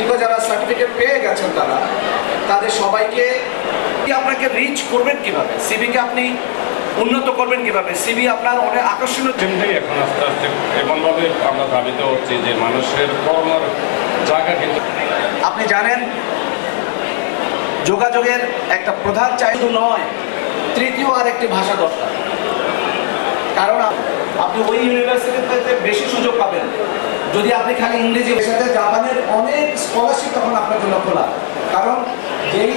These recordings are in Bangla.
কিংবা যারা সার্টিফিকেট পেয়ে গেছেন তাদের সবাইকে আপনাকে রিচ করবেন কিভাবে, সিভিকে আপনি উন্নত করবেন কিভাবে, সিভি আপনার অনেক আকর্ষণীয়। চিন্তাই এখন আস্তে আস্তে এমনভাবে আমরা ধাবিত হচ্ছি যে মানুষের কর্মের জায়গা কিন্তু আপনি জানেন যোগাযোগের একটা প্রধান চাহিদা নয়, তৃতীয় আরেকটি ভাষা দরকার। কারণ আপনি ওই ইউনিভার্সিটিতে বেশি সুযোগ পাবেন যদি আপনি খালি ইংরেজি। সাথে জাপানের অনেক স্কলারশিপ তখন আপনার জন্য খোলা, কারণ যেই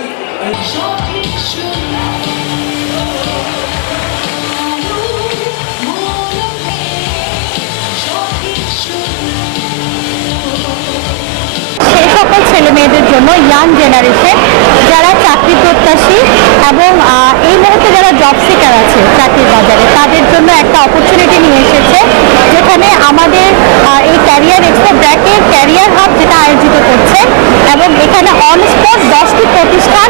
সেই সকল ছেলে মেয়েদের জন্য ইয়াং জেনারেশন যারা চাকরি প্রত্যাশী এবং এই মুহূর্তে যারা জব সিকার আছে চাকরির বাজারে, তাদের জন্য একটা অপরচুনিটি নিয়ে এসেছে, যেখানে আমাদের এই ক্যারিয়ার এক্সপো ব্র্যাকের ক্যারিয়ার হাব যেটা আয়োজিত করছে এবং এখানে অন স্পট 10টি প্রতিষ্ঠান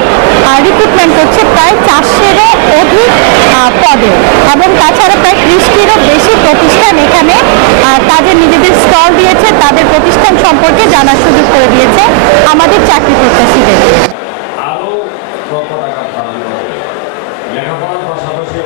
রিক্রুটমেন্ট করছে প্রায় 400-এরও অধিক পদে, এবং তাছাড়া প্রায় 30টিরও বেশি প্রতিষ্ঠান এখানে তাদের নিজেদের স্টল দিয়েছে, তাদের প্রতিষ্ঠান সম্পর্কে জানার সুযোগ করে দিয়েছে আমাদের চাকরি প্রত্যাশীদের। আরও কত টাকা বাড়ানো হবে, লেখাপড়ার পাশাপাশি